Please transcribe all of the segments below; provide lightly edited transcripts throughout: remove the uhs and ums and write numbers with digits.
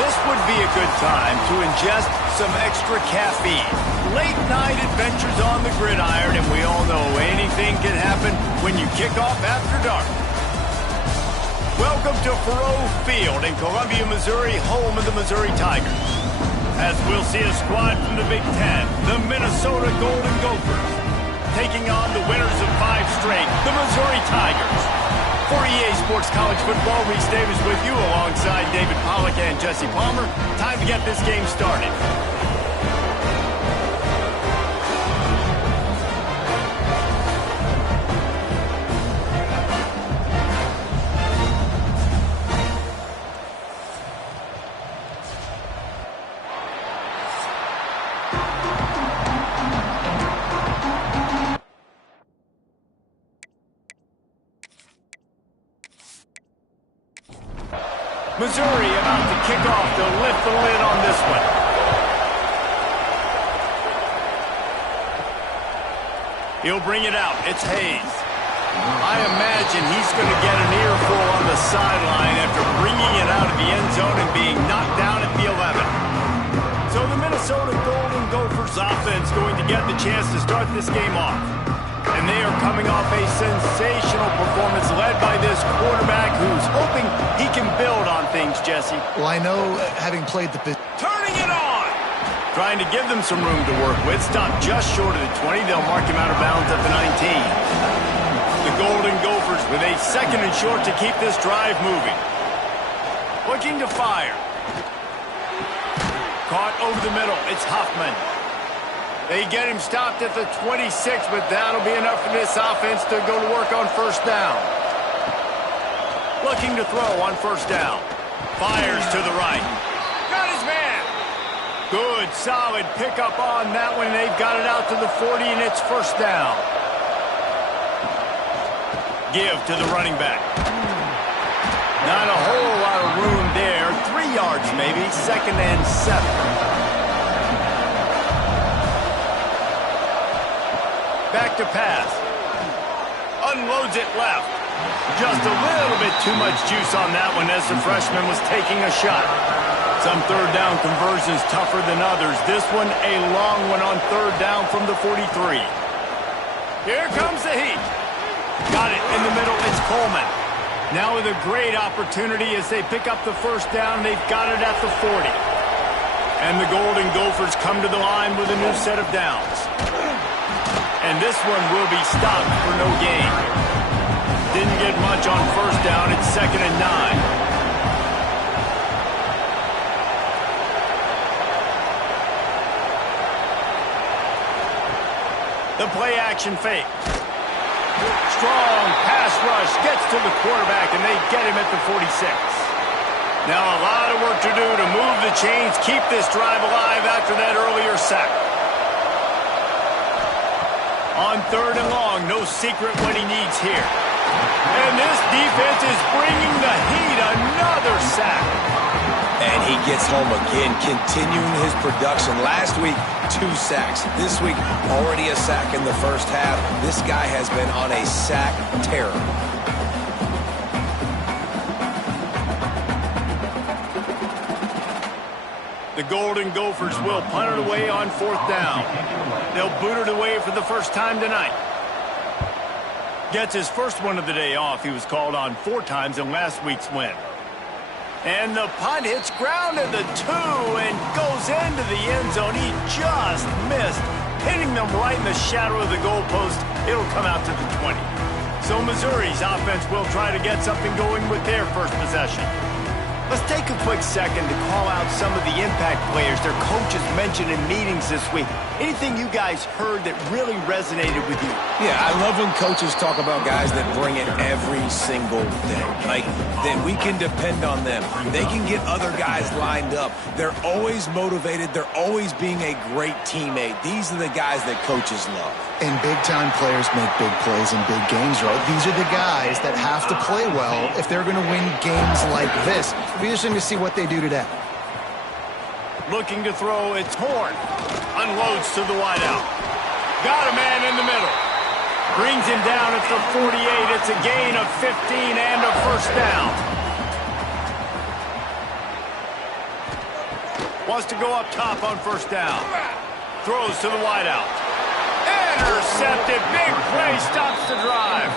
This would be a good time to ingest some extra caffeine. Late night adventures on the gridiron, and we all know anything can happen when you kick off after dark. Welcome to Faurot Field in Columbia, Missouri, home of the Missouri Tigers. As we'll see a squad from the Big Ten, the Minnesota Golden Gophers, taking on the winners of 5 straight, the Missouri Tigers. For EA Sports College Football, Reese Davis with you alongside David Pollack and Jesse Palmer. Time to get this game started. Missouri about to kick off to lift the lid on this one. He'll bring it out. It's Hayes. I imagine he's going to get an earful on the sideline after bringing it out of the end zone and being knocked down at the 11. So the Minnesota Golden Gophers offense going to get the chance to start this game off. And they are coming off a sensational performance led by this quarterback who's hoping he can build on things, Jesse. Well, I know having played the... Turning it on! Trying to give them some room to work with. Stop just short of the 20. They'll mark him out of bounds at the 19. The Golden Gophers with a 2nd and short to keep this drive moving. Looking to fire. Caught over the middle. It's Huffman. They get him stopped at the 26, but that'll be enough for this offense to go to work on 1st down. Looking to throw on 1st down. Fires to the right. Got his man. Good, solid pickup on that one. They've got it out to the 40, and it's 1st down. Give to the running back. Not a whole lot of room there. 3 yards maybe, 2nd and 7. Back to pass. Unloads it left. Just a little bit too much juice on that one as the freshman was taking a shot. Some 3rd down conversions tougher than others. This one a long one on 3rd down from the 43. Here comes the heat. Got it in the middle. It's Coleman. Now with a great opportunity as they pick up the 1st down. They've got it at the 40. And the Golden Gophers come to the line with a new set of downs. And this one will be stopped for no gain. Didn't get much on 1st down. It's 2nd and 9. The play action fake. Strong pass rush gets to the quarterback, and they get him at the 46. Now a lot of work to do to move the chains, keep this drive alive after that earlier sack. On 3rd and long, no secret what he needs here. And this defense is bringing the heat. Another sack. And he gets home again, continuing his production. Last week, 2 sacks. This week, already a sack in the 1st half. This guy has been on a sack terror. The Golden Gophers will punt it away on 4th down. They'll boot it away for the 1st time tonight. Gets his 1st one of the day off. He was called on 4 times in last week's win. And the punt hits ground at the 2 and goes into the end zone. He just missed, hitting them right in the shadow of the goalpost. It'll come out to the 20. So Missouri's offense will try to get something going with their 1st possession. Let's take a quick second to call out some of the impact players their coaches mentioned in meetings this week. Anything you guys heard that really resonated with you? Yeah, I love when coaches talk about guys that bring it every single day. Like, that we can depend on them. They can get other guys lined up. They're always motivated. They're always being a great teammate. These are the guys that coaches love. And big-time players make big plays in big games, right? These are the guys that have to play well if they're going to win games like this. It'll be interesting to see what they do today. Looking to throw, it's Horn. Unloads to the wideout. Got a man in the middle. Brings him down at the 48. It's a gain of 15 and a 1st down. Wants to go up top on first down. Throws to the wideout. Intercepted. Big play. Stops the drive.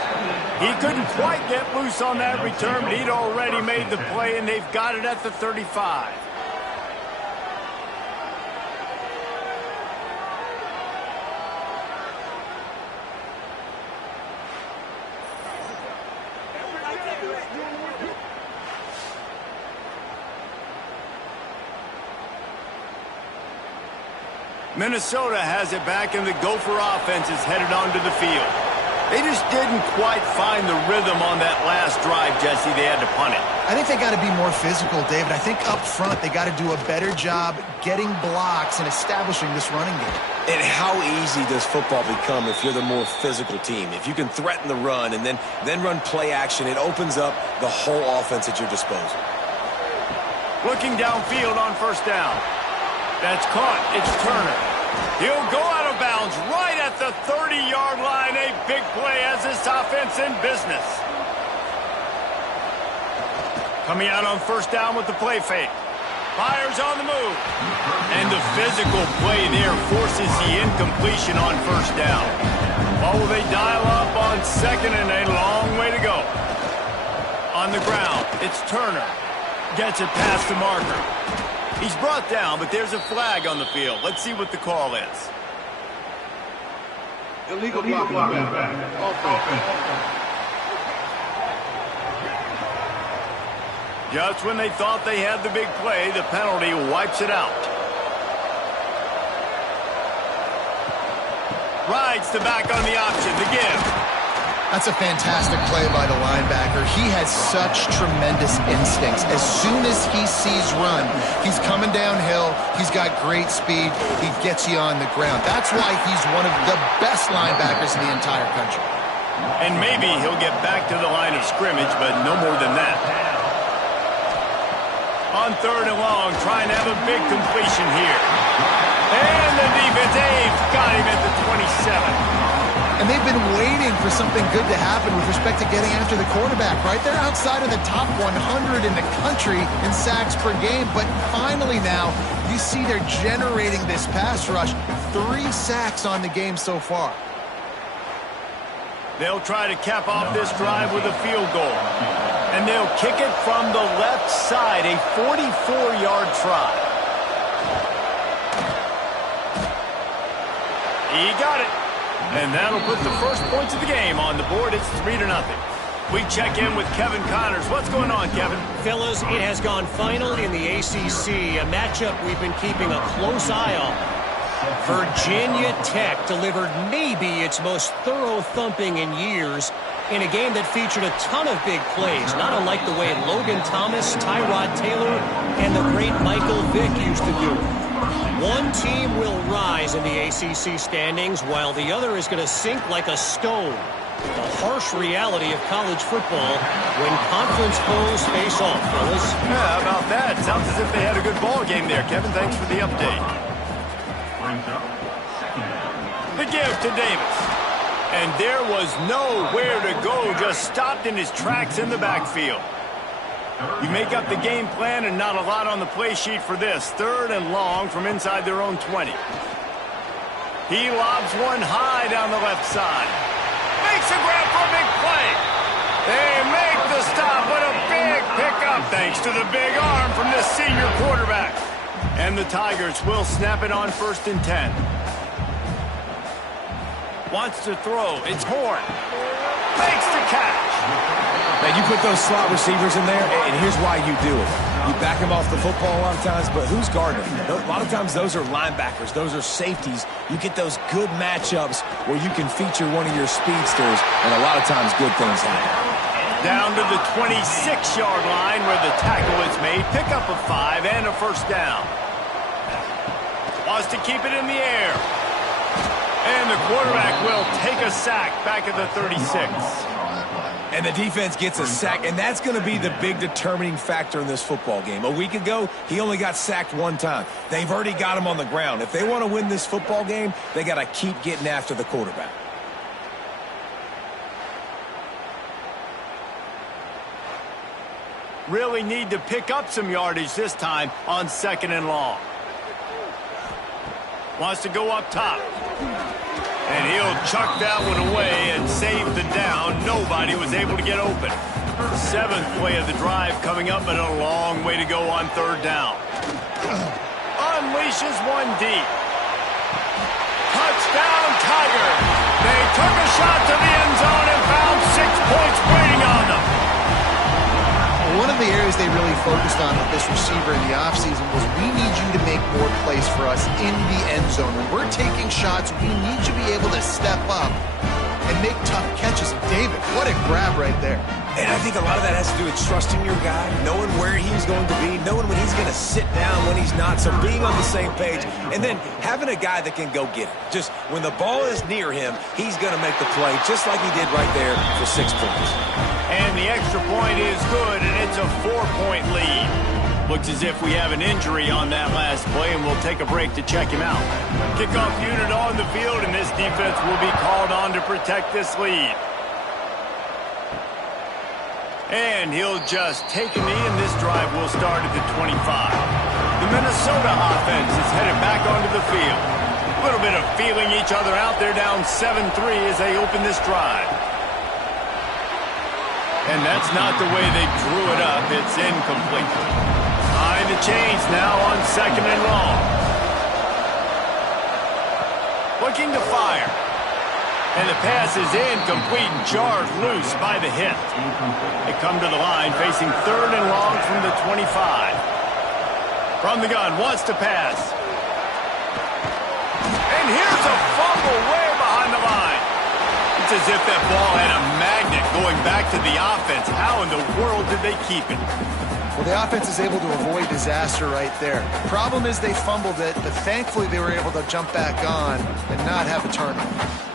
He couldn't quite get loose on that return, but he'd already made the play, and they've got it at the 35. Minnesota has it back, and the Gopher offense is headed onto the field. They just didn't quite find the rhythm on that last drive, Jesse. They had to punt it. I think they got to be more physical, David. I think up front they got to do a better job getting blocks and establishing this running game. And how easy does football become if you're the more physical team? If you can threaten the run and then run play action, it opens up the whole offense at your disposal. Looking downfield on first down. That's caught. It's Turner. He'll go out of bounds right at the 30-yard line. A big play as this offense in business. Coming out on first down with the play fake. Fires on the move. And the physical play there forces the incompletion on first down. What will they dial up on second, and a long way to go? On the ground, it's Turner. Gets it past the marker. He's brought down, but there's a flag on the field. Let's see what the call is. Illegal blocking back. Just when they thought they had the big play, the penalty wipes it out. Rides the back on the option to give. That's a fantastic play by the linebacker. He has such tremendous instincts. As soon as he sees run, he's coming downhill. He's got great speed. He gets you on the ground. That's why he's one of the best linebackers in the entire country. And maybe he'll get back to the line of scrimmage, but no more than that. On third and long, trying to have a big completion here. And the defense, they've got him at the 27. And they've been waiting for something good to happen with respect to getting after the quarterback, right? They're outside of the top 100 in the country in sacks per game, but finally now you see they're generating this pass rush. 3 sacks on the game so far. They'll try to cap off this drive with a field goal. And they'll kick it from the left side, a 44-yard try. He got it. And that'll put the first points of the game on the board. It's 3-0. We check in with Kevin Connors. What's going on, Kevin? Fellas, it has gone final in the ACC, a matchup we've been keeping a close eye on. Virginia Tech delivered maybe its most thorough thumping in years in a game that featured a ton of big plays, not unlike the way Logan Thomas, Tyrod Taylor, and the great Michael Vick used to do it. One team will rise in the ACC standings, while the other is going to sink like a stone. The harsh reality of college football when conference foes face off, fellas. Yeah, how about that? Sounds as if they had a good ball game there, Kevin. Thanks for the update. The give to Davis. And there was nowhere to go, just stopped in his tracks in the backfield. You make up the game plan and not a lot on the play sheet for this. Third and long from inside their own 20. He lobs one high down the left side. Makes a grab for a big play. They make the stop with a big pickup thanks to the big arm from this senior quarterback. And the Tigers will snap it on 1st and 10. Wants to throw. It's Horn. Makes the catch. Man, you put those slot receivers in there, and here's why you do it. You back them off the football a lot of times, but who's guarding them? A lot of times those are linebackers. Those are safeties. You get those good matchups where you can feature one of your speedsters, and a lot of times good things happen. Down to the 26-yard line where the tackle is made. Pick up a 5 and a first down. Wants to keep it in the air. And the quarterback will take a sack back at the 36. And the defense gets a sack, and that's going to be the big determining factor in this football game. A week ago, he only got sacked 1 time. They've already got him on the ground. If they want to win this football game, they got to keep getting after the quarterback. Really need to pick up some yardage this time on 2nd and long. Wants to go up top. And he'll chuck that one away and save the down. Nobody was able to get open. 7th play of the drive coming up, but a long way to go on 3rd down. Unleashes one deep. Touchdown, Tigers. They took a shot to the end zone and found 6 points waiting on them. One of the areas they really focused on with this receiver in the offseason was we need you to make more plays for us in the end zone. When we're taking shots, we need you to be able to step up and make tough catches. David, what a grab right there. And I think a lot of that has to do with trusting your guy, knowing where he's going to be, knowing when he's going to sit down, when he's not, so being on the same page, and then having a guy that can go get it. Just when the ball is near him, he's going to make the play, just like he did right there for 6 points. And the extra point is good, and it's a 4-point lead. Looks as if we have an injury on that last play, and we'll take a break to check him out. Kickoff unit on the field, and this defense will be called on to protect this lead. And he'll just take a knee, and this drive will start at the 25. The Minnesota offense is headed back onto the field. A little bit of feeling each other out. They're down 7-3 as they open this drive. And that's not the way they drew it up. It's incomplete. Behind the chains now on 2nd and long. Looking to fire. And the pass is incomplete and jarred loose by the hit. They come to the line facing 3rd and long from the 25. From the gun, wants to pass. And here's a fumble way behind the line. It's as if that ball had a magnet going back to the offense. How in the world did they keep it? Well, the offense is able to avoid disaster right there. Problem is they fumbled it, but thankfully they were able to jump back on and not have a turnover.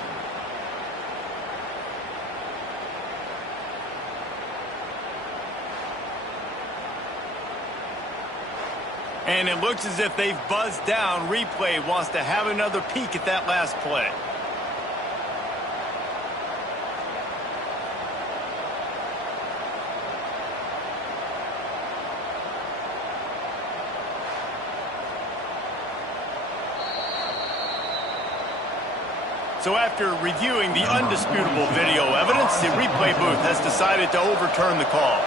And it looks as if they've buzzed down. Replay wants to have another peek at that last play. So after reviewing the undisputable video evidence, the replay booth has decided to overturn the call.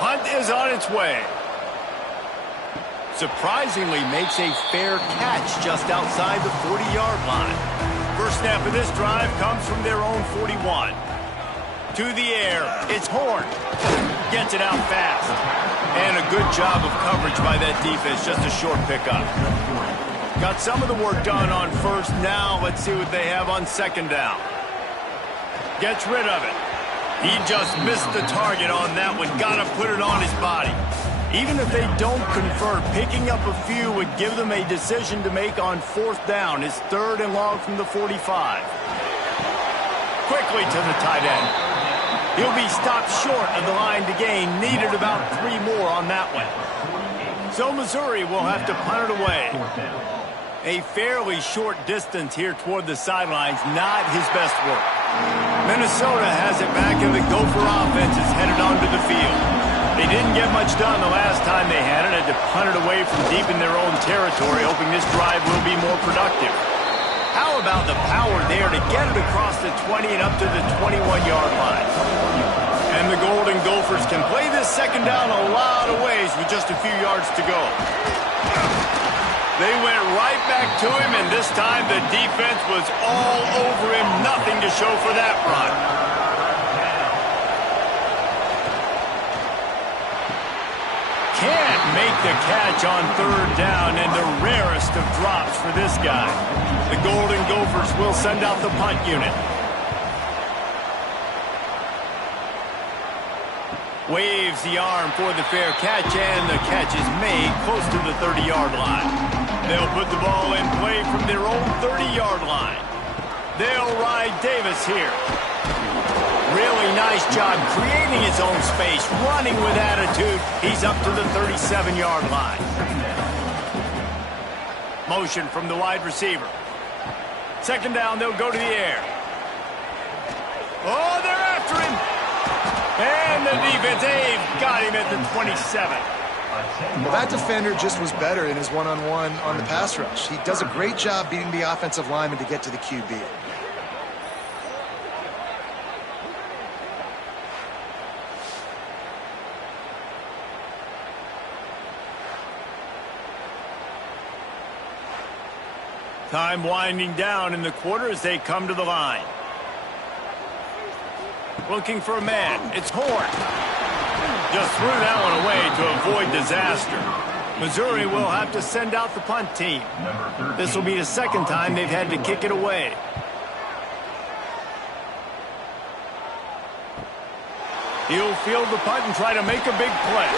Punt is on its way. Surprisingly makes a fair catch just outside the 40-yard line. First snap of this drive comes from their own 41. To the air, it's Horn. Gets it out fast. And a good job of coverage by that defense, just a short pickup. Got some of the work done on 1st. Now let's see what they have on 2nd down. Gets rid of it. He just missed the target on that one. Got to put it on his body. Even if they don't convert, picking up a few would give them a decision to make on 4th down. It's 3rd and long from the 45. Quickly to the tight end. He'll be stopped short of the line to gain. Needed about 3 more on that one. So Missouri will have to punt it away. A fairly short distance here toward the sidelines. Not his best work. Minnesota has it back, and the Gopher offense is headed onto the field. They didn't get much done the last time they had it. Had to punt it away from deep in their own territory, hoping this drive will be more productive. How about the power there to get it across the 20 and up to the 21-yard line? And the Golden Gophers can play this 2nd down a lot of ways with just a few yards to go. They went right back to him, and this time the defense was all over him. Nothing to show for that run. Can't make the catch on 3rd down, and the rarest of drops for this guy. The Golden Gophers will send out the punt unit. Waves the arm for the fair catch, and the catch is made close to the 30-yard line. They'll put the ball in play from their own 30-yard line. They'll ride Davis here. Really nice job creating his own space, running with attitude. He's up to the 37-yard line. Motion from the wide receiver. 2nd down, they'll go to the air. Oh, they're after him. And the defense, they've got him at the 27. Well, that defender just was better in his one-on-one on the pass rush. He does a great job beating the offensive lineman to get to the QB. Time winding down in the quarter as they come to the line. Looking for a man. It's Horn. Just threw that one away to avoid disaster. Missouri will have to send out the punt team. This will be the second time they've had to kick it away. He'll field the punt and try to make a big play.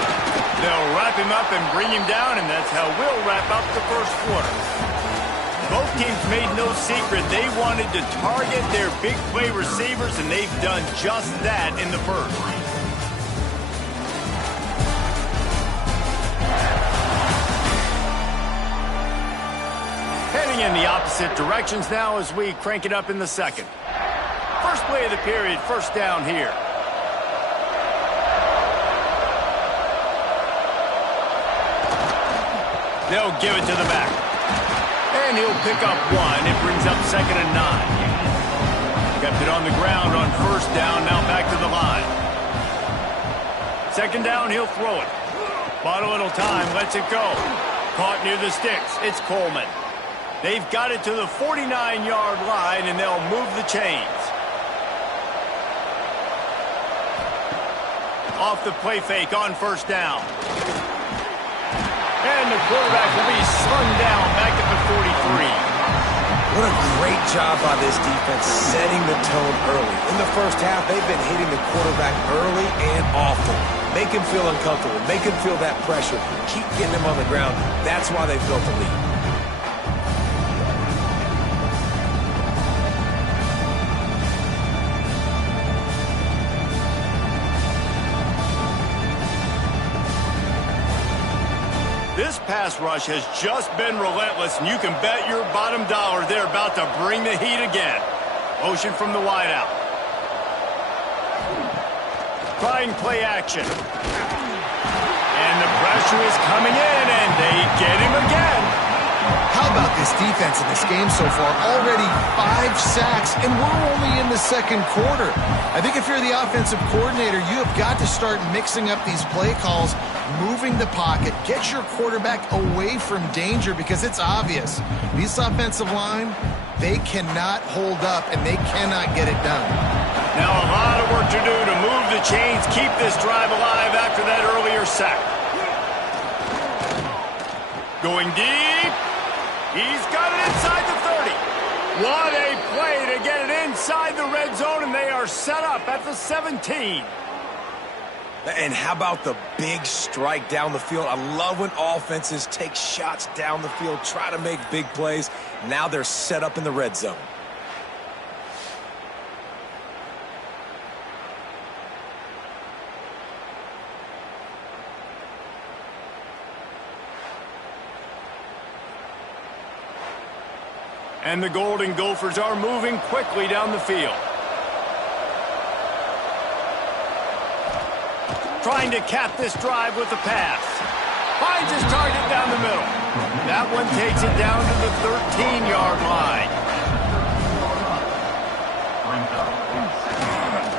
They'll wrap him up and bring him down, and that's how we'll wrap up the first quarter. Both teams made no secret they wanted to target their big play receivers, and they've done just that in the first. Heading in the opposite directions now as we crank it up in the second. First play of the period, first down here. They'll give it to the back. And he'll pick up one. It brings up 2nd and 9. Kept it on the ground on first down. Now back to the line. 2nd down, he'll throw it. Bought a little time, lets it go. Caught near the sticks. It's Coleman. They've got it to the 49-yard line, and they'll move the chains. Off the play fake on first down. And the quarterback will be slung down back at the 43. What a great job by this defense setting the tone early. In the first half, they've been hitting the quarterback early and often. Make him feel uncomfortable. Make him feel that pressure. Keep getting him on the ground. That's why they've built the lead. This pass rush has just been relentless, and you can bet your bottom dollar they're about to bring the heat again. Motion from the wideout. Trying play action. And the pressure is coming in, and they get him again. How about this defense in this game so far? Already 5 sacks, and we're only in the second quarter. I think if you're the offensive coordinator, you have got to start mixing up these play calls, moving the pocket, get your quarterback away from danger, because it's obvious. This offensive line, they cannot hold up, and they cannot get it done. Now a lot of work to do to move the chains, keep this drive alive after that earlier sack. Going deep. He's got it inside the 30. What a play to get it inside the red zone, and they are set up at the 17. And how about the big strike down the field? I love when offenses take shots down the field, try to make big plays. Now they're set up in the red zone. And the Golden Gophers are moving quickly down the field. Trying to cap this drive with a pass. Finds his target down the middle. That one takes it down to the 13-yard line.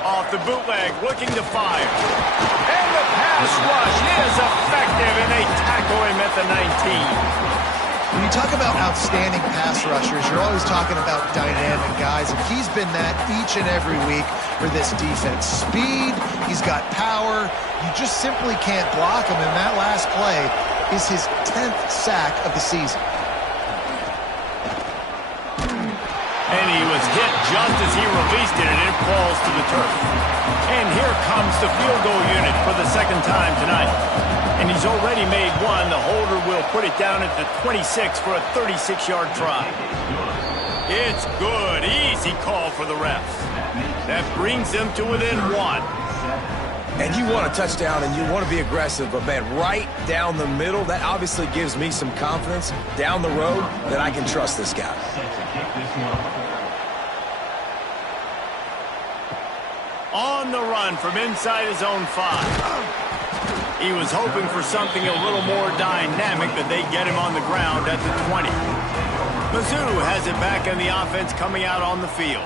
Off the bootleg, looking to fire. And the pass rush is effective, and they tackle him at the 19. When you talk about outstanding pass rushers, you're always talking about dynamic guys, and he's been that each and every week for this defense. Speed, he's got power. You just simply can't block him, and that last play is his 10th sack of the season. And he was hit just as he released it, and it falls to the turf. And here comes the field goal unit for the second time tonight. And he's already made one. The holder will put it down at the 26 for a 36-yard try. It's good. Easy call for the refs. That brings them to within 1. And you want a touchdown and you want to be aggressive, but man, right down the middle, that obviously gives me some confidence down the road that I can trust this guy. On the run from inside his own 5. He was hoping for something a little more dynamic, but they get him on the ground at the 20. Mizzou has it back in the offense coming out on the field.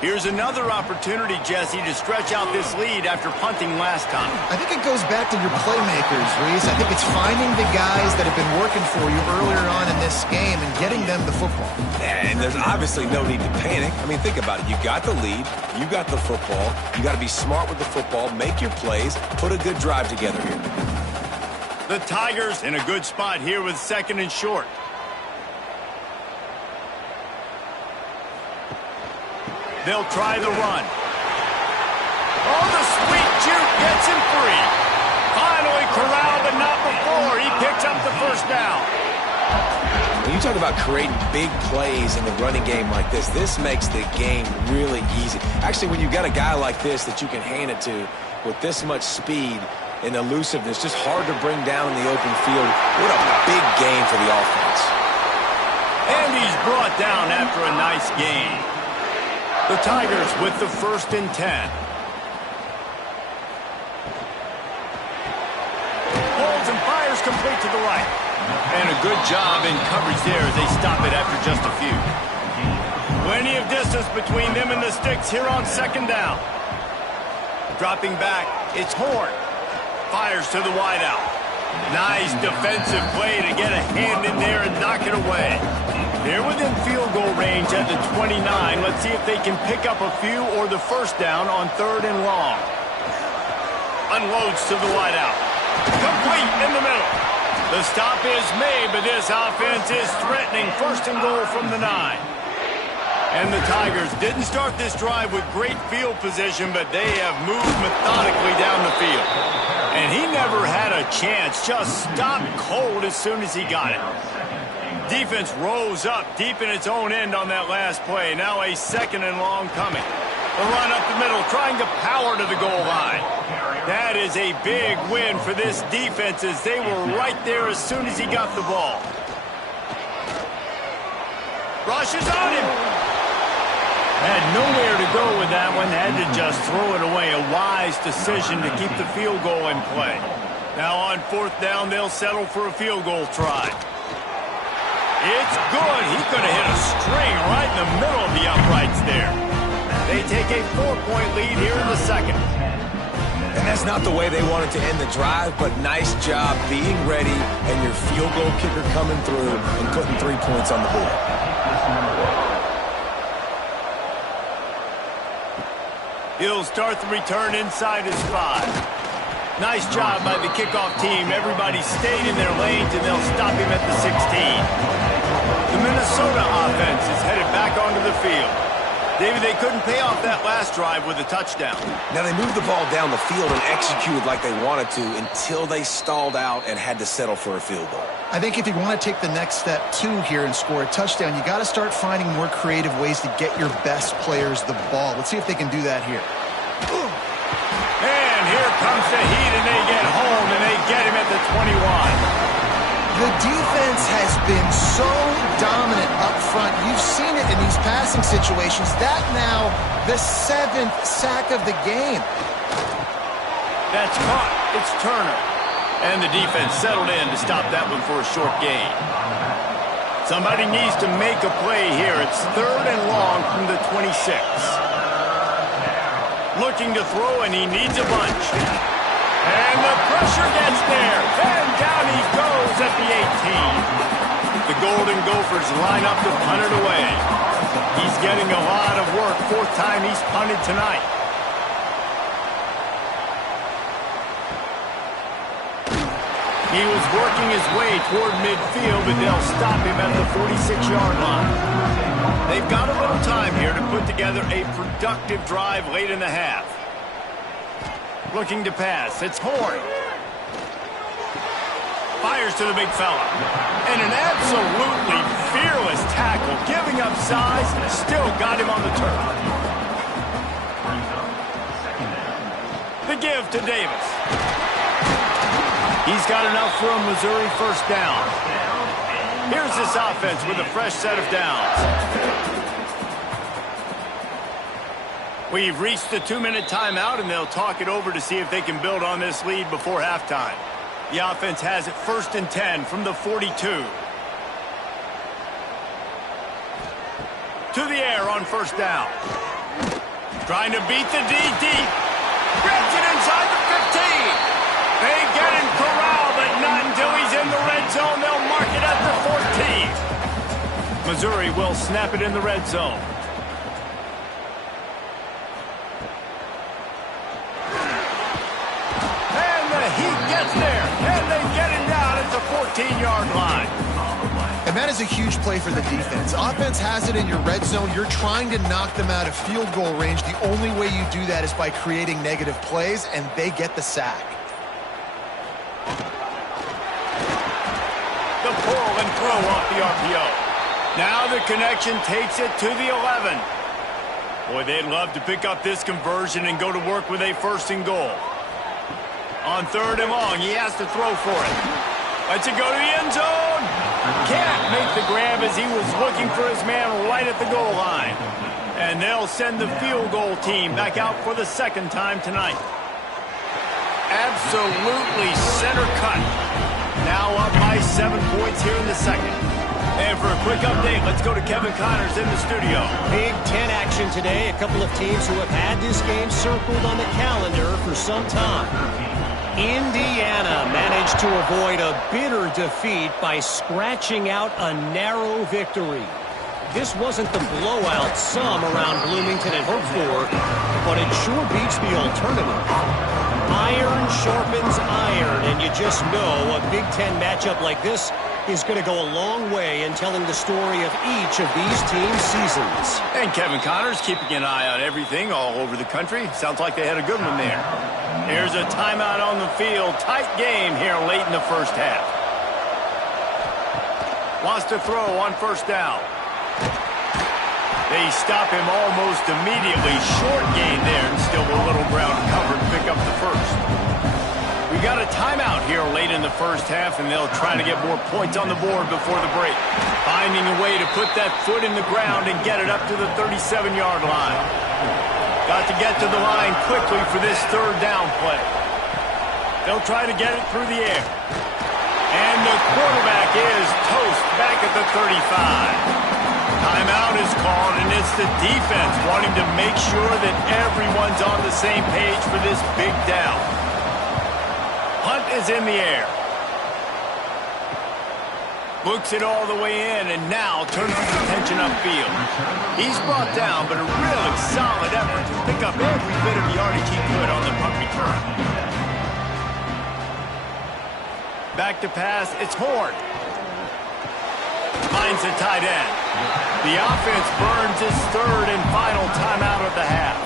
Here's another opportunity, Jesse, to stretch out this lead after punting last time. I think it goes back to your playmakers, Reese. I think it's finding the guys that have been working for you earlier on in this game and getting them the football. And there's obviously no need to panic. I mean, think about it. You got the lead. You got the football. You got to be smart with the football. Make your plays. Put a good drive together here. The Tigers in a good spot here with 2nd and short. They'll try the run. Oh, the sweet juke gets him free. Finally corralled, but not before. He picks up the first down. When you talk about creating big plays in the running game like this makes the game really easy. Actually, when you got a guy like this that you can hand it to with this much speed and elusiveness, just hard to bring down in the open field. What a big game for the offense. And he's brought down after a nice gain. The Tigers with the 1st and 10. Holds and fires complete to the right. And a good job in coverage there as they stop it after just a few. Plenty of distance between them and the sticks here on 2nd down. Dropping back, it's Horn. Fires to the wideout. Nice defensive play to get a hand in there and knock it away. They're within field goal range at the 29. Let's see if they can pick up a few or the first down on 3rd and long. Unloads to the wideout. Complete in the middle. The stop is made, but this offense is threatening 1st and goal from the 9. And the Tigers didn't start this drive with great field position, but they have moved methodically down the field. And he never had a chance, just stopped cold as soon as he got it. Defense rose up deep in its own end on that last play. Now a 2nd and long coming. The run up the middle, trying to power to the goal line. That is a big win for this defense as they were right there as soon as he got the ball. Rushes on him. Had nowhere to go with that one. Had to just throw it away. A wise decision to keep the field goal in play. Now on 4th down, they'll settle for a field goal try. It's good. He could have hit a string right in the middle of the uprights there. They take a 4-point lead here in the 2nd. And that's not the way they wanted to end the drive, but nice job being ready and your field goal kicker coming through and putting 3 points on the board. He'll start the return inside his 5. Nice job by the kickoff team. Everybody stayed in their lanes, and they'll stop him at the 16. The Minnesota offense is headed back onto the field. David, they couldn't pay off that last drive with a touchdown. Now, they moved the ball down the field and executed like they wanted to until they stalled out and had to settle for a field goal. I think if you want to take the next step, too, here and score a touchdown, you got to start finding more creative ways to get your best players the ball. Let's see if they can do that here. And here comes the heat, and they get home, and they get him at the 21. The defense has been so dominant up front. You've seen it in these passing situations. That now the 7th sack of the game. That's caught. It's Turner. And the defense settled in to stop that one for a short gain. Somebody needs to make a play here. It's 3rd and long from the 26. Looking to throw, and he needs a bunch. And the pressure gets there. And down he goes at the 18. The Golden Gophers line up to punt it away. He's getting a lot of work. 4th time he's punted tonight. He was working his way toward midfield, but they'll stop him at the 46-yard line. They've got a little time here to put together a productive drive late in the half. Looking to pass. It's Horn. Fires to the big fella. And an absolutely fearless tackle. Giving up size, still got him on the turf. The give to Davis. He's got enough for a Missouri 1st down. Here's this offense with a fresh set of downs. We've reached the 2-minute timeout, and they'll talk it over to see if they can build on this lead before halftime. The offense has it 1st and 10 from the 42. To the air on 1st down. Trying to beat the D deep. Grabs it inside the 15. They get him corralled, but not until he's in the red zone. They'll mark it at the 14. Missouri will snap it in the red zone. Gets there, and they get him down at the 14-yard line. And that is a huge play for the defense. Offense has it in your red zone. You're trying to knock them out of field goal range. The only way you do that is by creating negative plays, and they get the sack. The pull and throw off the RPO. Now the connection takes it to the 11. Boy, they'd love to pick up this conversion and go to work with a 1st and goal. On 3rd and long, he has to throw for it. Lets it go to the end zone. Can't make the grab as he was looking for his man right at the goal line. And they'll send the field goal team back out for the 2nd time tonight. Absolutely center cut. Now up by 7 points here in the 2nd. And for a quick update, let's go to Kevin Connors in the studio. Big Ten action today. A couple of teams who have had this game circled on the calendar for some time. Indiana managed to avoid a bitter defeat by scratching out a narrow victory. This wasn't the blowout some around Bloomington had hoped for, but it sure beats the alternative. Iron sharpens iron, and you just know a Big Ten matchup like this is going to go a long way in telling the story of each of these teams' seasons. And Kevin Connors keeping an eye on everything all over the country. Sounds like they had a good one there. Here's a timeout on the field. Tight game here late in the 1st half. Wants to throw on 1st down. They stop him almost immediately. Short gain there, and still a little ground covered to pick up the 1st. We got a timeout here late in the 1st half, and they'll try to get more points on the board before the break. Finding a way to put that foot in the ground and get it up to the 37-yard line. Got to get to the line quickly for this 3rd down play. They'll try to get it through the air. And the quarterback is toast back at the 35. Timeout is called, and it's the defense wanting to make sure that everyone's on the same page for this big down. Punt is in the air. Looks it all the way in, and now turns his attention upfield. He's brought down, but a really solid effort to pick up every bit of yardage he could on the punt return. Back to pass, it's Horn. Finds the tight end. The offense burns its 3rd and final timeout of the half.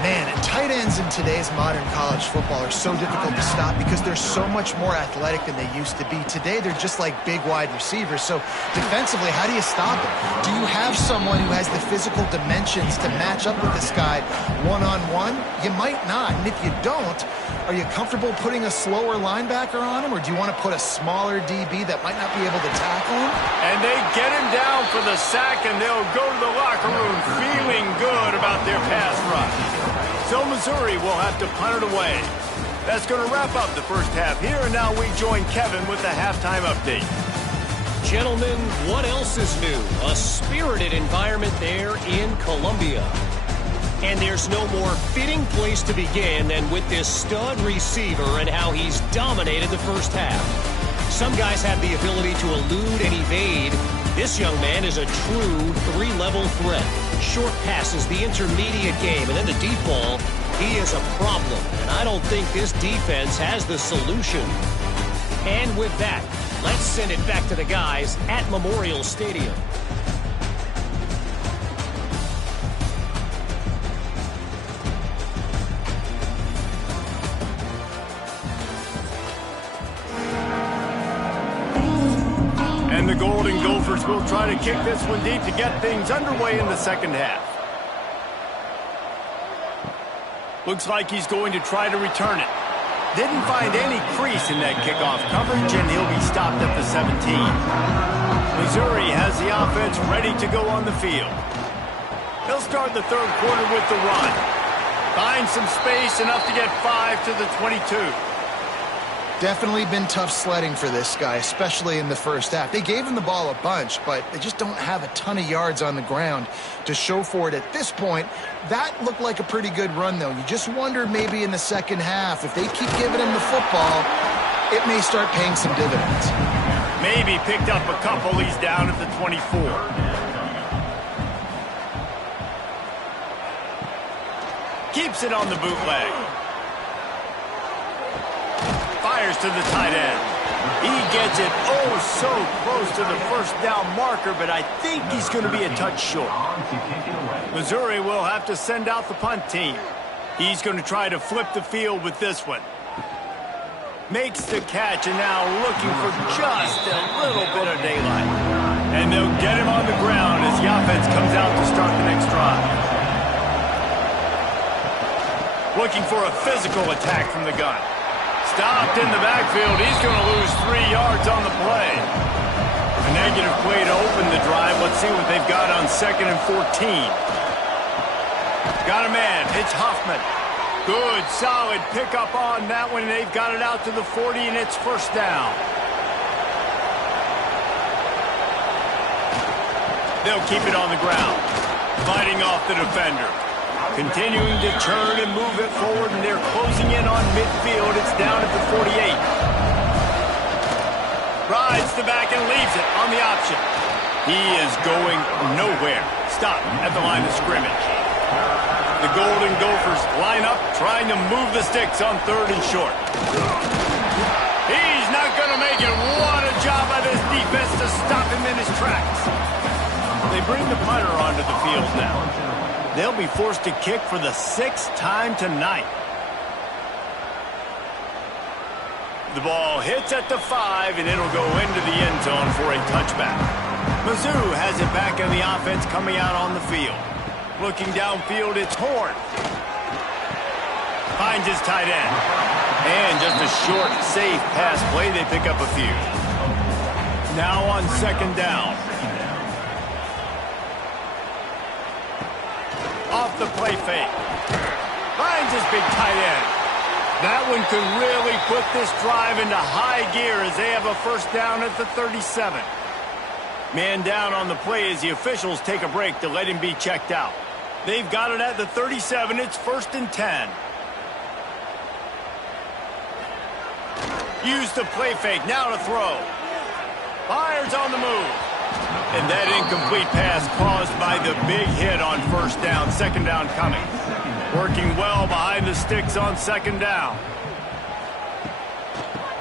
Man, and tight ends in today's modern college football are so difficult to stop because they're so much more athletic than they used to be. Today, they're just like big wide receivers. So defensively, how do you stop it? Do you have someone who has the physical dimensions to match up with this guy one-on-one? You might not. And if you don't, are you comfortable putting a slower linebacker on him, or do you want to put a smaller DB that might not be able to tackle him? And they get him down for the sack, and they'll go to the locker room feeling good about their pass rush. So Missouri will have to punt it away. That's going to wrap up the 1st half here, and now we join Kevin with the halftime update. Gentlemen, what else is new? A spirited environment there in Columbia. And there's no more fitting place to begin than with this stud receiver and how he's dominated the 1st half. Some guys have the ability to elude and evade. This young man is a true 3-level threat. Short passes, the intermediate game, and then the deep ball. He is a problem, and I don't think this defense has the solution. And with that, let's send it back to the guys at Memorial Stadium. And the Golden Gophers will try to kick this one deep to get things underway in the 2nd half. Looks like he's going to try to return it. Didn't find any crease in that kickoff coverage, and he'll be stopped at the 17. Missouri has the offense ready to go on the field. They'll start the third quarter with the run. Find some space, enough to get 5 to the 22. Definitely been tough sledding for this guy, especially in the first half. They gave him the ball a bunch, but they just don't have a ton of yards on the ground to show for it at this point. That looked like a pretty good run, though. You just wondered maybe in the second half, if they keep giving him the football, it may start paying some dividends. Maybe picked up a couple. He's down at the 24. Keeps it on the bootleg. Fires to the tight end. He gets it so close to the first down marker, but I think he's going to be a touch short. Missouri will have to send out the punt team. He's going to try to flip the field with this one. Makes the catch, and now looking for just a little bit of daylight. And they'll get him on the ground as the offense comes out to start the next drive. Looking for a physical attack from the gun. Stopped in the backfield. He's going to lose 3 yards on the play. A negative play to open the drive. Let's see what they've got on 2nd and 14. Got a man. It's Huffman. Good, solid pickup on that one. They've got it out to the 40, and it's first down. They'll keep it on the ground. Fighting off the defender. Continuing to turn and move it forward, and they're closing in on midfield. It's down at the 48. Rides the back and leaves it on the option. He is going nowhere. Stop at the line of scrimmage. The Golden Gophers line up, trying to move the sticks on 3rd and short. He's not going to make it. What a job by this defense to stop him in his tracks. They bring the punter onto the field now. They'll be forced to kick for the 6th time tonight. The ball hits at the 5, and it'll go into the end zone for a touchback. Mizzou has it back in the offense coming out on the field. Looking downfield, it's Horn. Finds his tight end. And just a short, safe pass play. They pick up a few. Now on 2nd down. Off the play fake. Finds his big tight end. That one could really put this drive into high gear as they have a first down at the 37. Man down on the play as the officials take a break to let him be checked out. They've got it at the 37. It's 1st and 10. Use the play fake. Now to throw. Fires on the move. And that incomplete pass caused by the big hit on first down. 2nd down coming. Working well behind the sticks on 2nd down.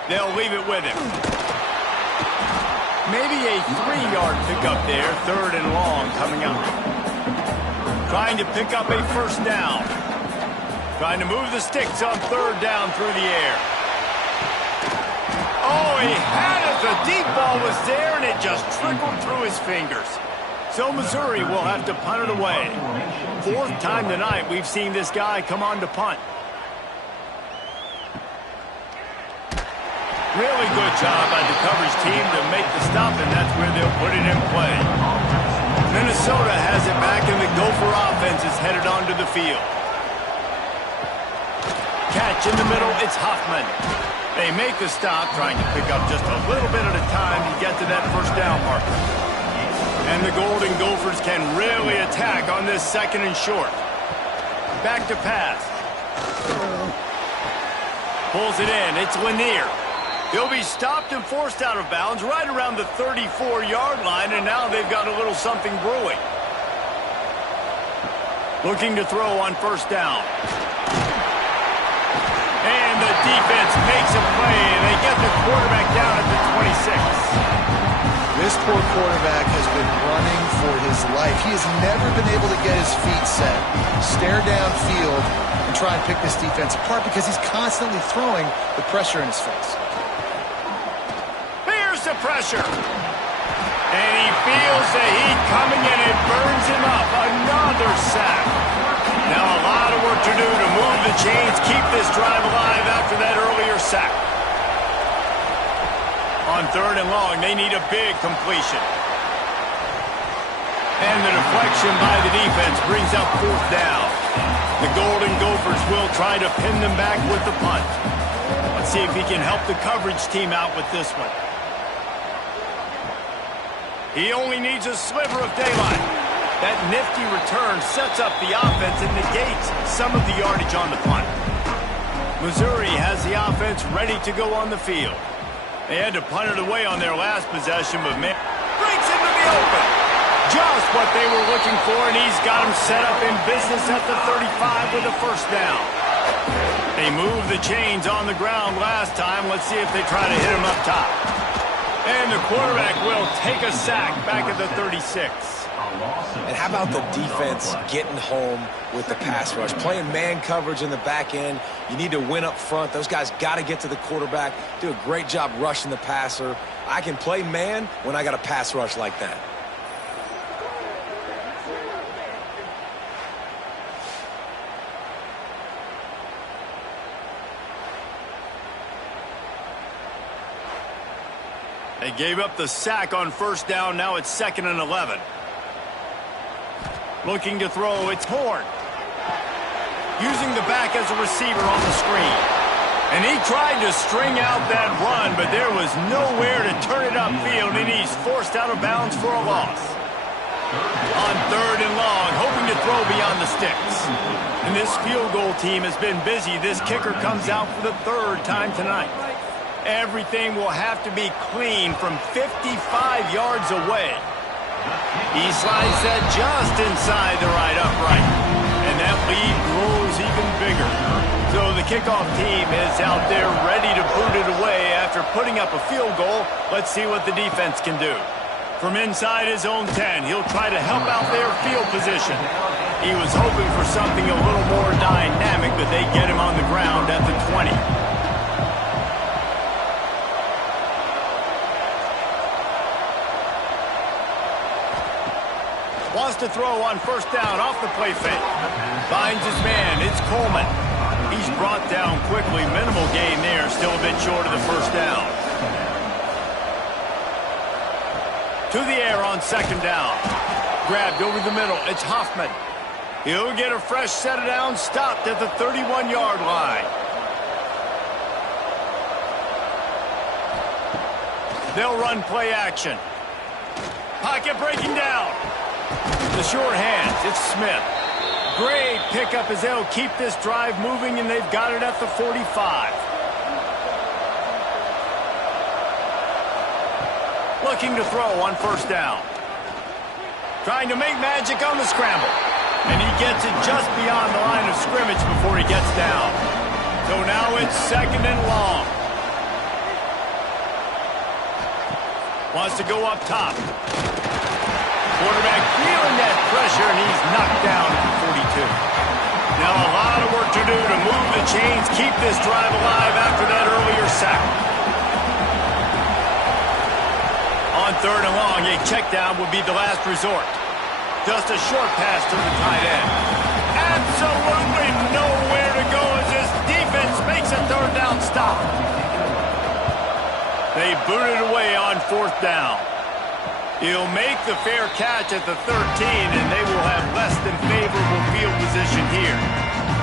They'll leave it with him. Maybe a 3-yard pickup there. 3rd and long coming up. Trying to pick up a first down. Trying to move the sticks on 3rd down through the air. Oh, he had it. The deep ball was there, and it just trickled through his fingers. So Missouri will have to punt it away. 4th time tonight we've seen this guy come on to punt. Really good job by the coverage team to make the stop, and that's where they'll put it in play. Minnesota has it back, and the Gopher offense is headed onto the field. Catch in the middle, it's Huffman. They make the stop, trying to pick up just a little bit at a time to get to that first down marker. And the Golden Gophers can really attack on this 2nd and short. Back to pass. Pulls it in. It's Lanier. He'll be stopped and forced out of bounds right around the 34-yard line, and now they've got a little something brewing. Looking to throw on first down. And the defense makes a play, and they get the quarterback down at the 26. This poor quarterback has been running for his life. He has never been able to get his feet set, stare downfield, and try and pick this defense apart because he's constantly throwing the pressure in his face. Here's the pressure. And he feels the heat coming, and it burns him up. Another sack. Now a lot of work to do to move the chains, keep this drive alive after that earlier sack. On 3rd and long, they need a big completion. And the deflection by the defense brings up 4th down. The Golden Gophers will try to pin them back with the punt. Let's see if he can help the coverage team out with this one. He only needs a sliver of daylight. That nifty return sets up the offense and negates some of the yardage on the punt. Missouri has the offense ready to go on the field. They had to punt it away on their last possession, but man, breaks into the open. Just what they were looking for, and he's got him set up in business at the 35 with a 1st down. They moved the chains on the ground last time. Let's see if they try to hit him up top. And the quarterback will take a sack back at the 36. And how about the defense getting home with the pass rush? Playing man coverage in the back end. You need to win up front. Those guys got to get to the quarterback, do a great job rushing the passer. I can play man when I got a pass rush like that. They gave up the sack on 1st down. Now it's 2nd and 11. Looking to throw, it's Horn. Using the back as a receiver on the screen. And he tried to string out that run, but there was nowhere to turn it upfield, and he's forced out of bounds for a loss. On 3rd and long, hoping to throw beyond the sticks. And this field goal team has been busy. This kicker comes out for the 3rd time tonight. Everything will have to be clean from 55 yards away. He slides that just inside the right upright. And that lead grows even bigger. So the kickoff team is out there ready to boot it away after putting up a field goal. Let's see what the defense can do. From inside his own 10, he'll try to help out their field position. He was hoping for something a little more dynamic, but they get him on the ground at the 20. Wants to throw on 1st down off the play fake. Finds his man. It's Coleman. He's brought down quickly. Minimal gain there. Still a bit short of the 1st down. To the air on 2nd down. Grabbed over the middle. It's Hoffman. He'll get a fresh set of downs. Stopped at the 31-yard line. They'll run play action. Pocket breaking down. The short hands, it's Smith. Great pickup as they'll keep this drive moving, and they've got it at the 45. Looking to throw on 1st down. Trying to make magic on the scramble. And he gets it just beyond the line of scrimmage before he gets down. So now it's 2nd and long. Wants to go up top. Quarterback feeling that pressure, and he's knocked down at the 42. Now a lot of work to do to move the chains, keep this drive alive after that earlier sack. On 3rd and long, a check down would be the last resort. Just a short pass to the tight end. Absolutely nowhere to go as this defense makes a 3rd down stop. They boot it away on 4th down. He'll make the fair catch at the 13, and they will have less than favorable field position here.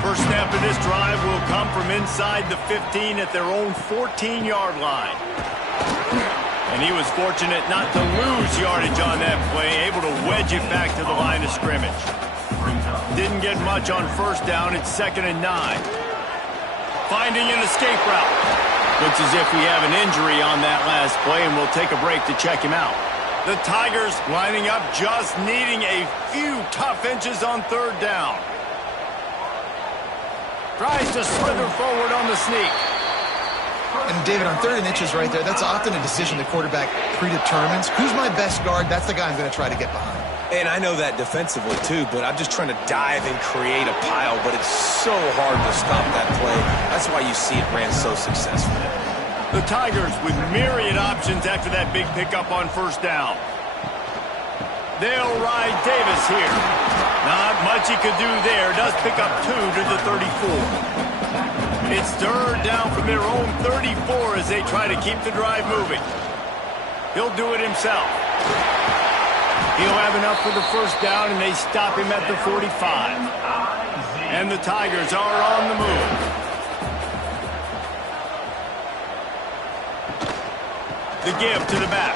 First snap of this drive will come from inside the 15 at their own 14-yard line. And he was fortunate not to lose yardage on that play, able to wedge it back to the line of scrimmage. Didn't get much on 1st down. It's 2nd and 9. Finding an escape route. Looks as if we have an injury on that last play, and we'll take a break to check him out. The Tigers lining up, just needing a few tough inches on 3rd down. Tries to slither forward on the sneak. And David, on 3rd and inches right there, that's often a decision the quarterback predetermines. Who's my best guard? That's the guy I'm going to try to get behind. And I know that defensively too, but I'm just trying to dive and create a pile, but it's so hard to stop that play. That's why you see it ran so successfully. The Tigers with myriad options after that big pickup on 1st down. They'll ride Davis here. Not much he could do there. Does pick up 2 to the 34. It's 3rd down from their own 34 as they try to keep the drive moving. He'll do it himself. He'll have enough for the first down, and they stop him at the 45. And the Tigers are on the move. The give to the back.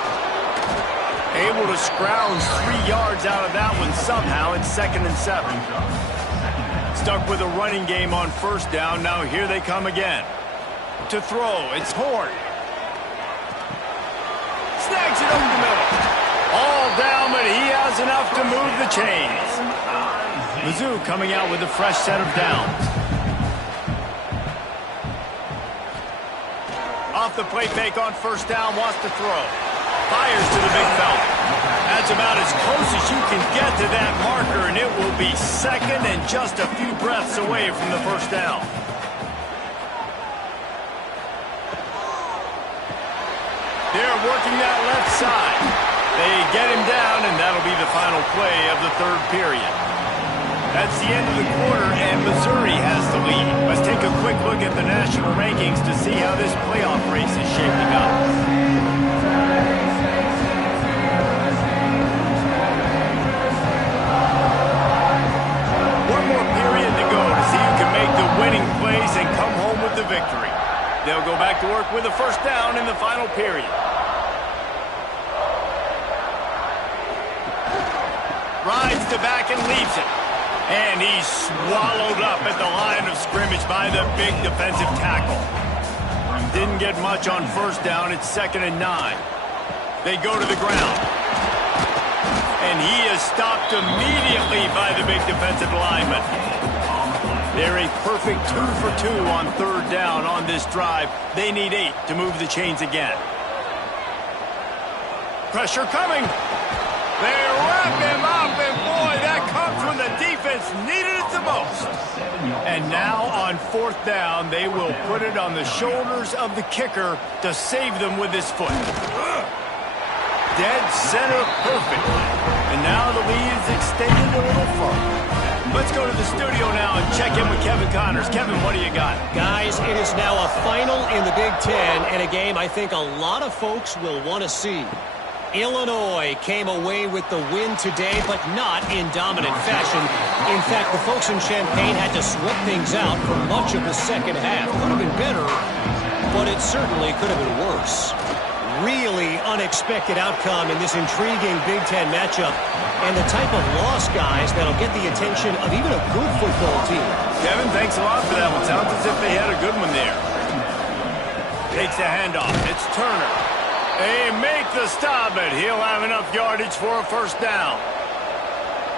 Able to scrounge 3 yards out of that one somehow. It's 2nd and 7. Stuck with a running game on first down. Now here they come again. To throw, it's Horn. Snags it over the middle. All down, but he has enough to move the chains. Mizzou coming out with a fresh set of downs. Off the play fake on first down, wants to throw. Fires to the big fella. That's about as close as you can get to that marker, and it will be 2nd and just a few breaths away from the first down. They're working that left side. They get him down, and that'll be the final play of the 3rd period. That's the end of the quarter, and Missouri has the lead. Let's take a quick look at the national rankings to see how this playoff race is shaping up. One more period to go to see who can make the winning plays and come home with the victory. They'll go back to work with a first down in the final period. Rides the back and leaves it. And he's swallowed up at the line of scrimmage by the big defensive tackle. Didn't get much on first down. It's 2nd and 9. They go to the ground. And he is stopped immediately by the big defensive lineman. They're a perfect 2 for 2 on 3rd down on this drive. They need 8 to move the chains again. Pressure coming. They wrap him up, and boy, that comes when the defense needed it the most. And now on 4th down, they will put it on the shoulders of the kicker to save them with his foot. Dead center perfect. And now the lead is extended a little further. Let's go to the studio now and check in with Kevin Connors. Kevin, what do you got? Guys, it is now a final in the Big Ten, and a game I think a lot of folks will want to see. Illinois came away with the win today, but not in dominant fashion. In fact, the folks in Champaign had to sweat things out for much of the second half. Could have been better, but it certainly could have been worse. Really unexpected outcome in this intriguing Big Ten matchup, and the type of loss, guys, that'll get the attention of even a good football team. Kevin, thanks a lot for that one. Sounds as if they had a good one there. Takes a handoff. It's Turner. They make the stop, but he'll have enough yardage for a first down.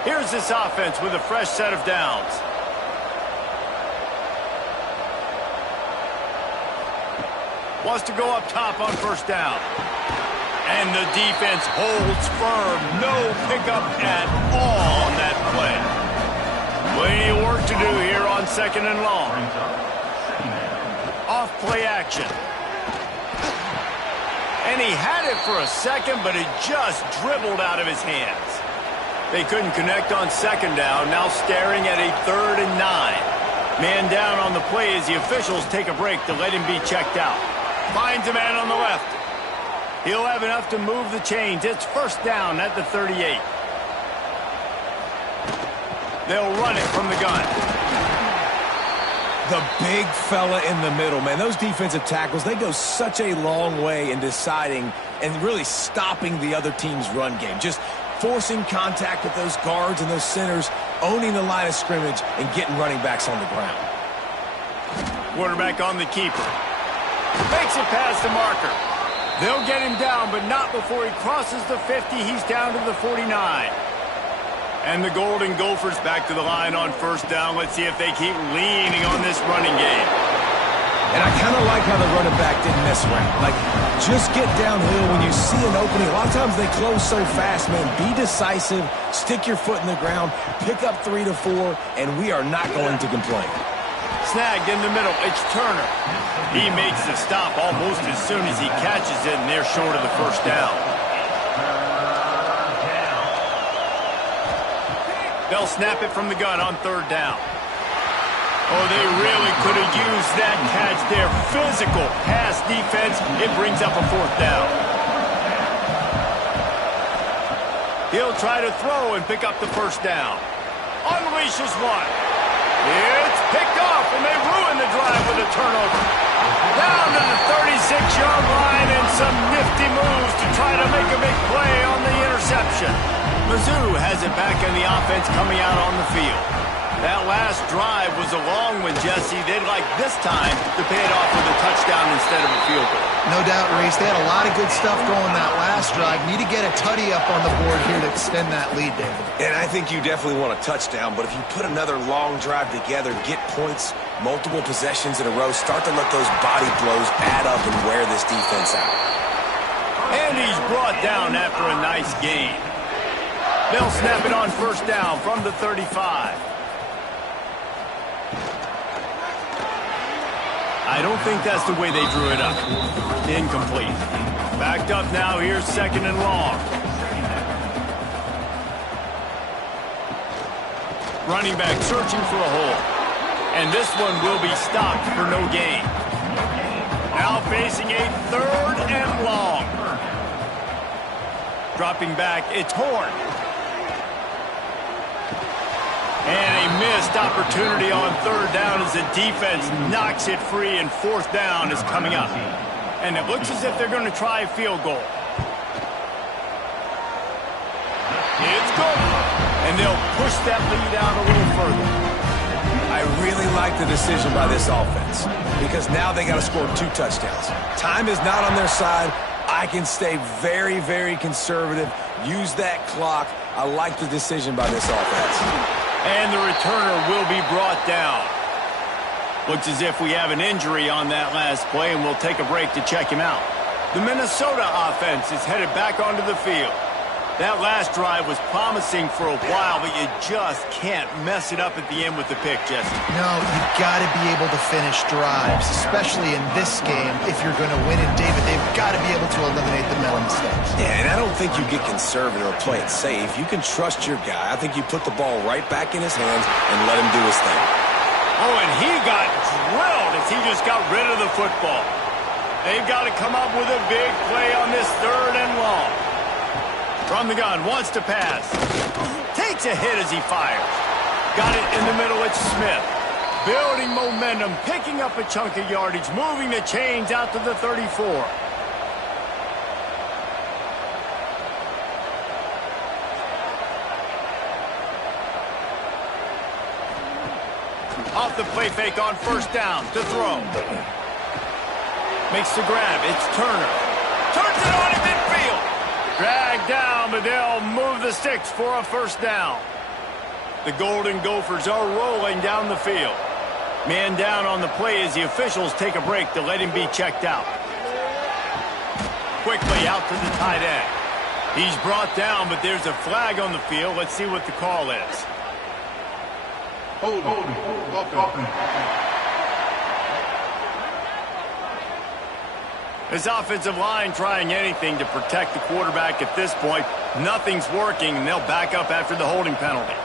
Here's this offense with a fresh set of downs. Wants to go up top on first down. And the defense holds firm. No pickup at all on that play. Plenty of work to do here on 2nd and long. Off play action. And he had it for a second, but it just dribbled out of his hands. They couldn't connect on 2nd down, now staring at a 3rd and 9. Man down on the play as the officials take a break to let him be checked out. Finds a man on the left. He'll have enough to move the chains. It's first down at the 38. They'll run it from the gun. The big fella in the middle, man. Those defensive tackles, they go such a long way in deciding and really stopping the other team's run game. Just forcing contact with those guards and those centers, owning the line of scrimmage, and getting running backs on the ground. Quarterback on the keeper. Makes it past the marker. They'll get him down, but not before he crosses the 50. He's down to the 49. And the Golden Gophers back to the line on first down. Let's see if they keep leaning on this running game. And I kind of like how the running back didn't mess around. Like, just get downhill when you see an opening. A lot of times they close so fast, man. Be decisive, stick your foot in the ground, pick up 3 to 4, and we are not going to complain. Snagged in the middle. It's Turner. He makes the stop almost as soon as he catches it, and they're short of the first down. They'll snap it from the gun on 3rd down. Oh, they really could have used that catch there. Physical pass defense. It brings up a 4th down. He'll try to throw and pick up the first down. Unleashes one. It's picked off, and they ruin the drive with a turnover. Down to the 36-yard line and some nifty moves to try to make a big play on the interception. Mizzou has it back in the offense coming out on the field. That last drive was a long one, Jesse. They'd like this time to pay it off with a touchdown instead of a field goal. No doubt, Reese. They had a lot of good stuff going that last drive. Need to get a tutty up on the board here to extend that lead, David. And I think you definitely want a touchdown, but if you put another long drive together, get points, multiple possessions in a row, start to let those body blows add up and wear this defense out. And he's brought down after a nice gain. They'll snap it on first down from the 35. I don't think that's the way they drew it up. Incomplete. Backed up now. Here's second and long. Running back searching for a hole. And this one will be stopped for no gain. Now facing a third and long. Dropping back, it's Horn. And a missed opportunity on third down as the defense knocks it free, and fourth down is coming up. And it looks as if they're going to try a field goal. It's good. And they'll push that lead out a little further. I really like the decision by this offense because now they got to score 2 touchdowns. Time is not on their side. I can stay very, very conservative. Use that clock. I like the decision by this offense. And the returner will be brought down. Looks as if we have an injury on that last play, and we'll take a break to check him out. The Minnesota offense is headed back onto the field. That last drive was promising for a while, but you just can't mess it up at the end with the pick, Jesse. No, you've got to be able to finish drives, especially in this game. If you're going to win it, David, they've got to be able to eliminate the mental mistakes. Yeah, and I don't think you get conservative or play it safe. You can trust your guy. I think you put the ball right back in his hands and let him do his thing. Oh, and he got drilled as he just got rid of the football. They've got to come up with a big play on this third and long. From the gun, wants to pass. Takes a hit as he fires. Got it in the middle, it's Smith. Building momentum, picking up a chunk of yardage, moving the chains out to the 34. Off the play fake on first down to throw. Makes the grab, it's Turner. Turns it on in midfield. Dragged down, but they'll move the sticks for a first down. The Golden Gophers are rolling down the field. Man down on the play as the officials take a break to let him be checked out. Quickly out to the tight end. He's brought down, but there's a flag on the field. Let's see what the call is. Hold. This offensive line trying anything to protect the quarterback at this point. Nothing's working, and they'll back up after the holding penalty.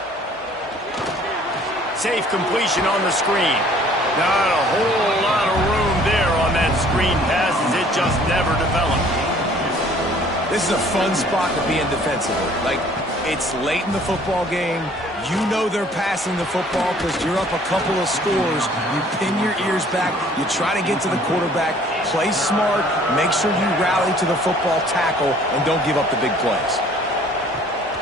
Safe completion on the screen. Not a whole lot of room there on that screen pass as it just never developed. This is a fun spot to be in defensively. Like, it's late in the football game. You know they're passing the football because you're up a couple of scores. You pin your ears back. You try to get to the quarterback. Play smart. Make sure you rally to the football tackle and don't give up the big plays.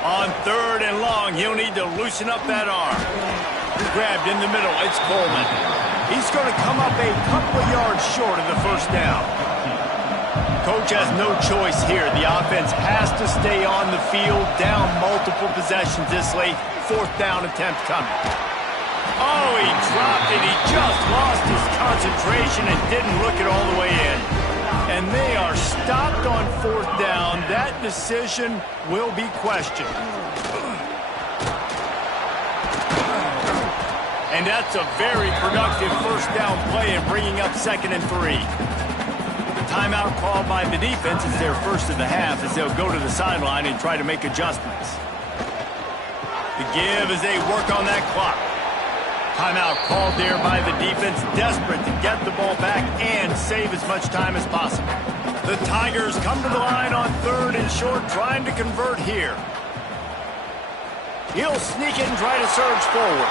On third and long, he'll need to loosen up that arm. Grabbed in the middle. It's Coleman. He's going to come up a couple of yards short of the first down. Coach has no choice here. The offense has to stay on the field, down multiple possessions this late. Fourth down attempt coming. Oh, he dropped it. He just lost his concentration and didn't look it all the way in. And they are stopped on fourth down. That decision will be questioned. And that's a very productive first down play and bringing up 2nd and 3. The timeout called by the defense is their first of the half as they'll go to the sideline and try to make adjustments. The give as they work on that clock. Timeout called there by the defense, desperate to get the ball back and save as much time as possible. The Tigers come to the line on third and short, trying to convert here. He'll sneak it and try to surge forward.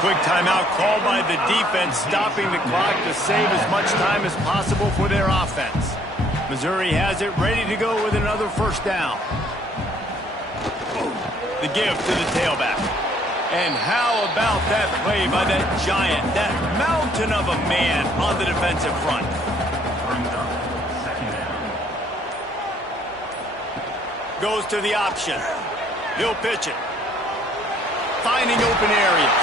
Quick timeout called by the defense, stopping the clock to save as much time as possible for their offense. Missouri has it ready to go with another first down. The give to the tailback. And how about that play by that giant, that mountain of a man on the defensive front? Goes to the option. He'll pitch it. Finding open areas.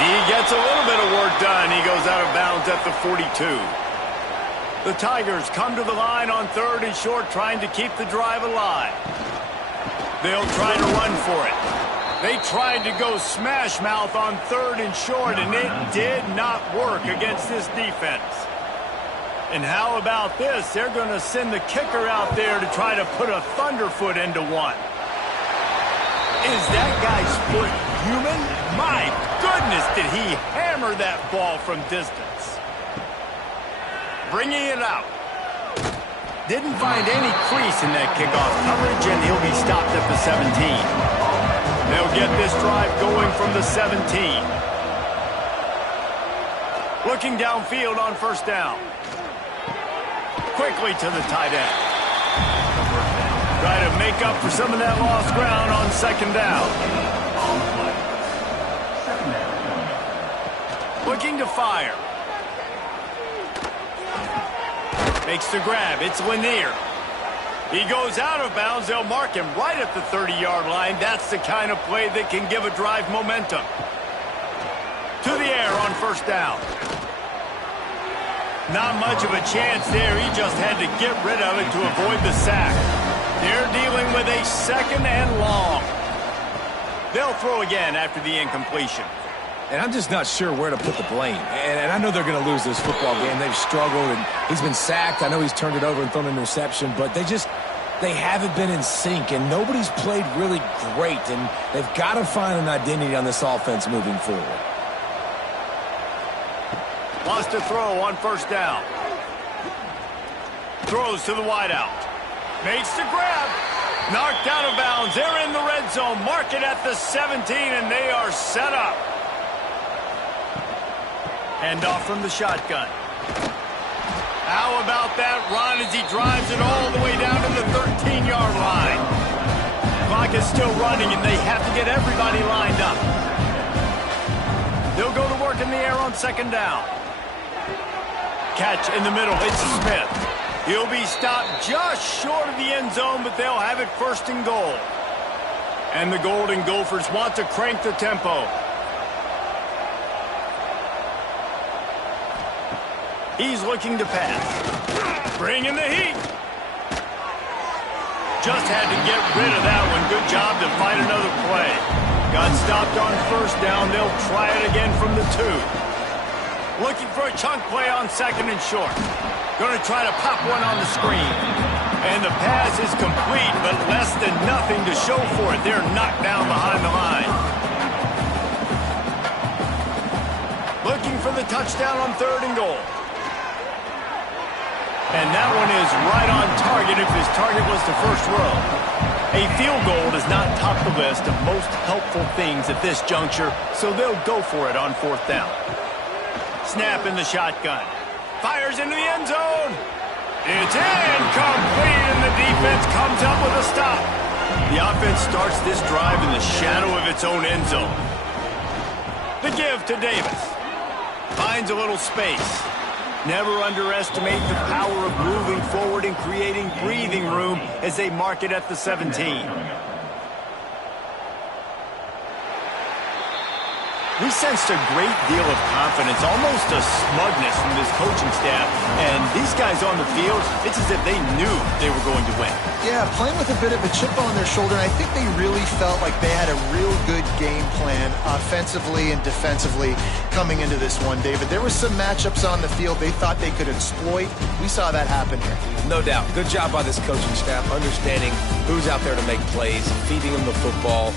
He gets a little bit of work done. He goes out of bounds at the 42. The Tigers come to the line on 3rd and short, trying to keep the drive alive. They'll try to run for it. They tried to go smash mouth on 3rd and short, and it did not work against this defense. And how about this? They're going to send the kicker out there to try to put a thunderfoot into one. Is that guy's foot human? My goodness, did he hammer that ball from distance. Bringing it out. Didn't find any crease in that kickoff coverage, and he'll be stopped at the 17. They'll get this drive going from the 17. Looking downfield on first down. Quickly to the tight end. Try to make up for some of that lost ground on second down. Looking to fire. Makes the grab. It's Lanier. He goes out of bounds. They'll mark him right at the 30-yard line. That's the kind of play that can give a drive momentum. To the air on first down. Not much of a chance there. He just had to get rid of it to avoid the sack. They're dealing with a 2nd and long. They'll throw again after the incompletion. And I'm just not sure where to put the blame. And I know they're going to lose this football game. They've struggled, and he's been sacked. I know he's turned it over and thrown an interception, but they haven't been in sync, and nobody's played really great, and they've got to find an identity on this offense moving forward. Wants to throw on first down. Throws to the wideout. Makes the grab. Knocked out of bounds. They're in the red zone. Mark it at the 17, and they are set up. Hand off from the shotgun. How about that run as he drives it all the way down to the 13-yard line? Clock is still running, and they have to get everybody lined up. They'll go to work in the air on second down. Catch in the middle. It's Smith. He'll be stopped just short of the end zone, but they'll have it 1st and goal. And the Golden Gophers want to crank the tempo. He's looking to pass. Bringing the heat. Just had to get rid of that one. Good job to fight another play. Got stopped on first down. They'll try it again from the 2. Looking for a chunk play on 2nd and short. Going to try to pop one on the screen. And the pass is complete, but less than nothing to show for it. They're knocked down behind the line. Looking for the touchdown on 3rd and goal. And that one is right on target if his target was the first row. A field goal does not top the list of most helpful things at this juncture, so they'll go for it on 4th down. Snap in the shotgun. Fires into the end zone. It's incomplete, and the defense comes up with a stop. The offense starts this drive in the shadow of its own end zone. The give to Davis. Finds a little space. Never underestimate the power of moving forward and creating breathing room as they mark it at the 17. We sensed a great deal of confidence, almost a smugness from this coaching staff. And these guys on the field, it's as if they knew they were going to win. Yeah, playing with a bit of a chip on their shoulder. And I think they really felt like they had a real good game plan offensively and defensively coming into this one, David. There were some matchups on the field they thought they could exploit. We saw that happen here. No doubt. Good job by this coaching staff, understanding who's out there to make plays, feeding them the football.